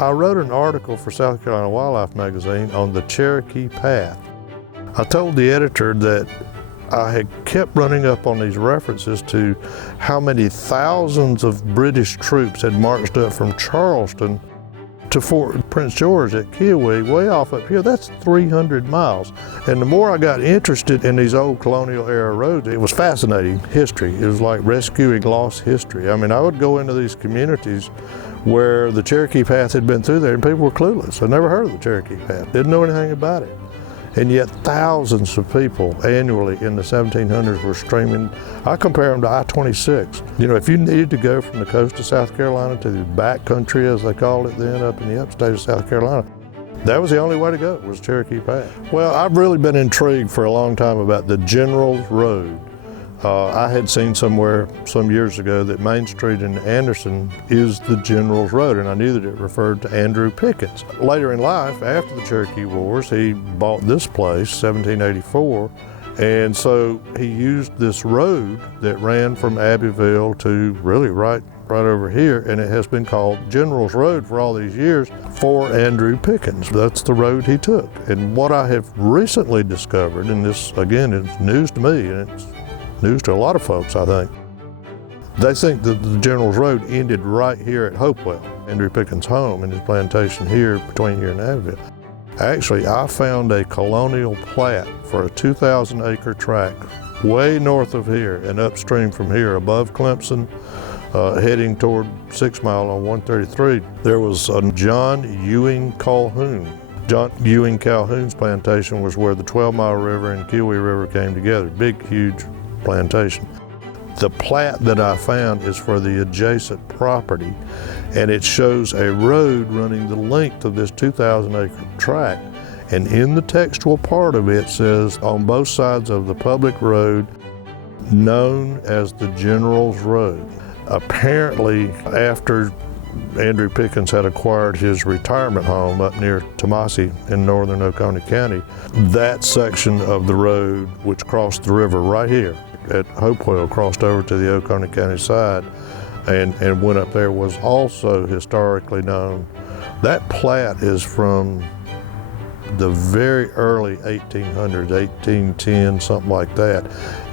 I wrote an article for South Carolina Wildlife Magazine on the Cherokee Path. I told the editor that I had kept running up on these references to how many thousands of British troops had marched up from Charleston to Fort Prince George at Kiowee, way off up here. That's 300 miles. And the more I got interested in these old colonial era roads, it was fascinating history. It was like rescuing lost history. I mean, I would go into these communities where the Cherokee Path had been through there and people were clueless. I'd never heard of the Cherokee Path, didn't know anything about it. And yet thousands of people annually in the 1700s were streaming. I compare them to I-26. You know, if you needed to go from the coast of South Carolina to the back country, as they called it then, up in the upstate of South Carolina, that was the only way to go, was Cherokee Path. Well, I've really been intrigued for a long time about the General's Road. I had seen somewhere some years ago that Main Street in Anderson is the General's Road, and I knew that it referred to Andrew Pickens. Later in life, after the Cherokee Wars, he bought this place, 1784, and so he used this road that ran from Abbeville to really right over here, and it has been called General's Road for all these years for Andrew Pickens. That's the road he took. And what I have recently discovered, and this again is news to me, and it's news to a lot of folks, I think. They think that the General's Road ended right here at Hopewell, Andrew Pickens' home and his plantation here between here and Abbeville. Actually, I found a colonial plat for a 2,000-acre tract way north of here and upstream from here, above Clemson, heading toward 6 Mile on 133. There was a John Ewing Calhoun. John Ewing Calhoun's plantation was where the 12 Mile River and Kiowee River came together. Big, huge plantation. The plat that I found is for the adjacent property, and it shows a road running the length of this 2,000-acre tract, and in the textual part of it says on both sides of the public road known as the General's Road. Apparently, after Andrew Pickens had acquired his retirement home up near Tomasi in northern Oconee County, that section of the road which crossed the river right here at Hopewell crossed over to the Oconee County side and went up there was also historically known. That plat is from the very early 1800s, 1810, something like that,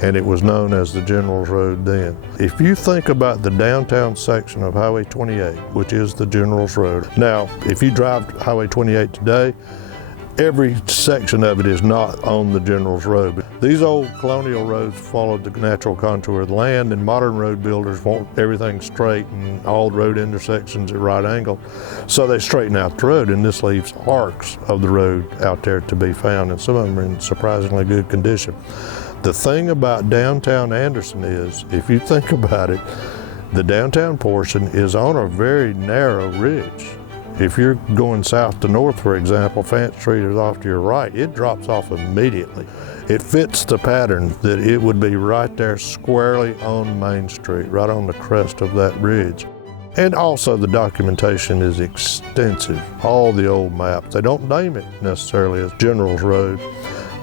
and it was known as the General's Road then. If you think about the downtown section of Highway 28, which is the General's Road, now if you drive Highway 28 today, every section of it is not on the General's Road. These old colonial roads followed the natural contour of the land, and modern road builders want everything straight and all road intersections at right angles. So they straighten out the road, and this leaves arcs of the road out there to be found, and some of them are in surprisingly good condition. The thing about downtown Anderson is, if you think about it, the downtown portion is on a very narrow ridge. If you're going south to north, for example, Fant Street is off to your right, it drops off immediately. It fits the pattern that it would be right there squarely on Main Street, right on the crest of that ridge. And also the documentation is extensive, all the old maps. They don't name it necessarily as General's Road,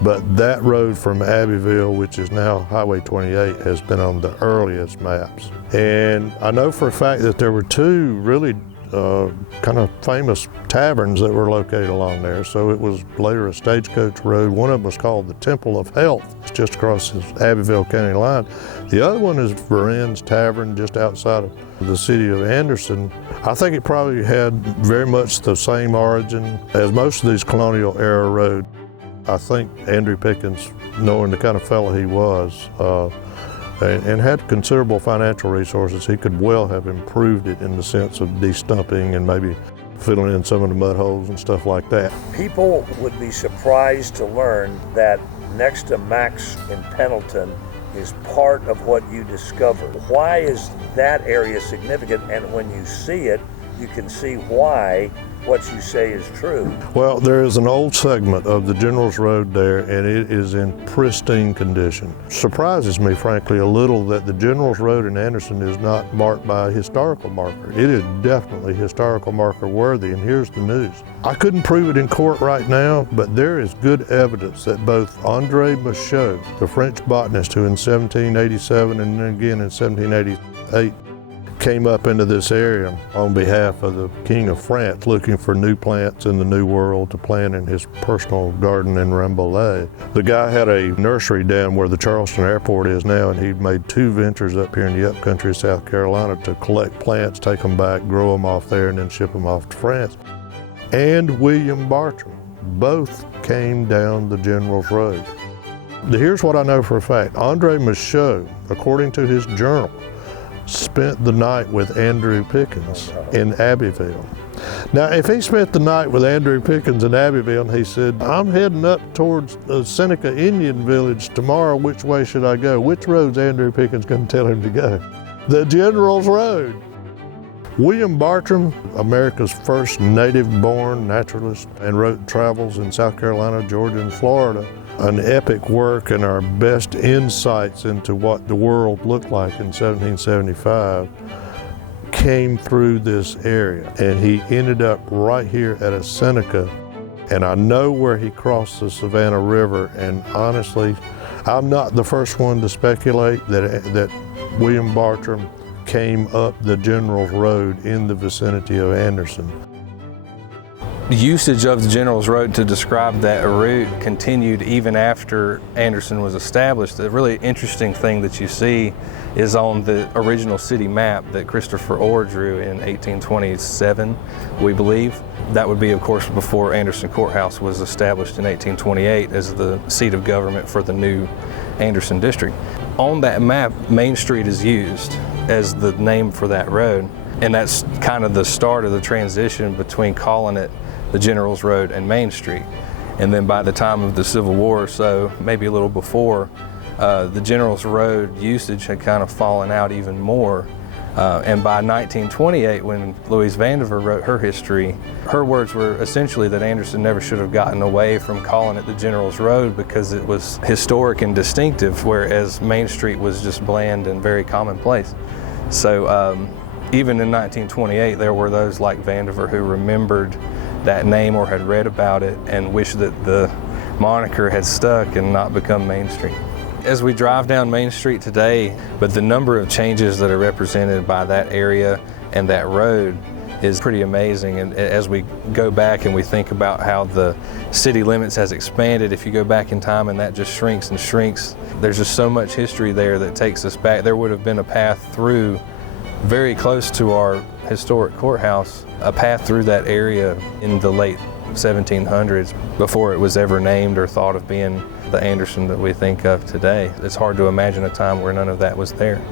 but that road from Abbeville, which is now Highway 28, has been on the earliest maps. And I know for a fact that there were two really kind of famous taverns that were located along there. So it was later a stagecoach road. One of them was called the Temple of Health. It's just across the Abbeville County line. The other one is Veren's Tavern, just outside of the city of Anderson. I think it probably had very much the same origin as most of these colonial era roads. I think Andrew Pickens, knowing the kind of fellow he was, and had considerable financial resources, he could well have improved it in the sense of de-stumping and maybe filling in some of the mud holes and stuff like that. People would be surprised to learn that next to Max in Pendleton is part of what you discovered. Why is that area significant? And when you see it, you can see why what you say is true. Well, there is an old segment of the General's Road there, and it is in pristine condition. Surprises me, frankly, a little that the General's Road in Anderson is not marked by a historical marker. It is definitely historical marker worthy, and here's the news. I couldn't prove it in court right now, but there is good evidence that both André Michaud, the French botanist who in 1787 and then again in 1788 came up into this area on behalf of the King of France, looking for new plants in the New World to plant in his personal garden in Rambouillet. The guy had a nursery down where the Charleston airport is now, and he'd made 2 ventures up here in the upcountry of South Carolina to collect plants, take them back, grow them off there, and then ship them off to France. And William Bartram both came down the General's Road. Here's what I know for a fact. Andre Michaud, according to his journal, spent the night with Andrew Pickens in Abbeville. Now, if he spent the night with Andrew Pickens in Abbeville, he said, I'm heading up towards the Seneca Indian Village tomorrow, which way should I go? Which road's Andrew Pickens going to tell him to go? The General's Road. William Bartram, America's first native-born naturalist, and wrote travels in South Carolina, Georgia, and Florida. An epic work and our best insights into what the world looked like in 1775 came through this area. And he ended up right here at a Seneca. And I know where he crossed the Savannah River, and honestly, I'm not the first one to speculate that William Bartram came up the General's Road in the vicinity of Anderson. Usage of the General's Road to describe that route continued even after Anderson was established. The really interesting thing that you see is on the original city map that Christopher Orr drew in 1827, we believe. That would be, of course, before Anderson Courthouse was established in 1828 as the seat of government for the new Anderson district. On that map, Main Street is used as the name for that road, and that's kind of the start of the transition between calling it the General's Road and Main Street. And then by the time of the Civil War or so, maybe a little before, the General's Road usage had kind of fallen out even more. And by 1928, when Louise Vandiver wrote her history, her words were essentially that Anderson never should have gotten away from calling it the General's Road because it was historic and distinctive, whereas Main Street was just bland and very commonplace. So even in 1928, there were those like Vandiver who remembered that name or had read about it and wished that the moniker had stuck and not become Main Street. As we drive down Main Street today, but the number of changes that are represented by that area and that road is pretty amazing. And as we go back and we think about how the city limits has expanded, if you go back in time and that just shrinks and shrinks, there's just so much history there that takes us back. There would have been a path through very close to our historic courthouse, a path through that area in the late 1700s before it was ever named or thought of being the Anderson that we think of today. It's hard to imagine a time where none of that was there.